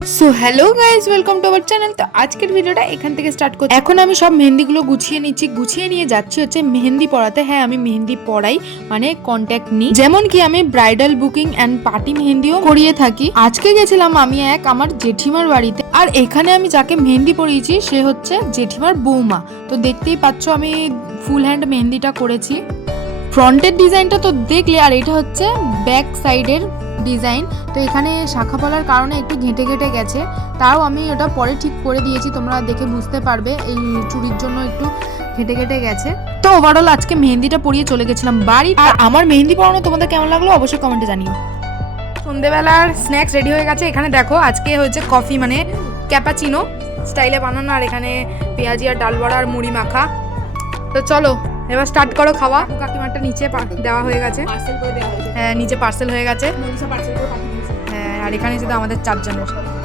So hello guys, welcome to our channel. তো আজকের ভিডিওটা এখান থেকে স্টার্ট করছি। এখন আমি সব মেহেন্দিগুলো গুছিয়ে নিচ্ছি, গুছিয়ে নিয়ে যাচ্ছি হচ্ছে মেহেন্দি পড়াতে। হ্যাঁ, আমি মেহেন্দি পড়াই, মানে কন্ট্যাক্ট নিই। যেমন কি আমি ব্রাইডাল বুকিং অ্যান্ড পার্টি মেহেন্দিও করিয়ে থাকি। আজকে গেছিলাম আমি আমার জেঠিমার বাড়িতে, আর এখানে আমি যাকে মেহেন্দি পরিয়েছি সে হচ্ছে জেঠিমার বৌমা। তো দেখতেই পাচ্ছ আমি ফুল হ্যান্ড মেহেন্দিটা করেছি। ফ্রন্টের ডিজাইনটা তো দেখলে, আর এটা হচ্ছে ব্যাক সাইডের ডিজাইন। তো এখানে শাখা পলার কারণে একটু ঘেঁটে ঘেঁটে গেছে, তাও আমি ওটা পরে ঠিক করে দিয়েছি, তোমরা দেখে বুঝতে পারবে। এই চুড়ির জন্য একটু ঘেঁটে ঘেঁটে গেছে। তো ওভারঅল আজকে মেহেন্দিটা পরিয়ে চলে গেছিলাম বাড়ি। আর আমার মেহেন্দি পরানো তোমাদের কেমন লাগলো অবশ্যই কমেন্টে জানিও। সন্ধ্যেবেলার স্ন্যাক্স রেডি হয়ে গেছে। এখানে দেখো আজকে হয়েছে কফি, মানে ক্যাপাচিনো স্টাইলে বানানো, আর এখানে পেঁয়াজি আর ডাল বড়া আর মুড়ি মাখা। তো চলো এবার স্টার্ট করো খাওয়া। কাকিমারটা নিচে দেওয়া হয়ে গেছে, হ্যাঁ নিচে পার্সেল হয়ে গেছে। হ্যাঁ, আর এখানে শুধু আমাদের 4 জনের।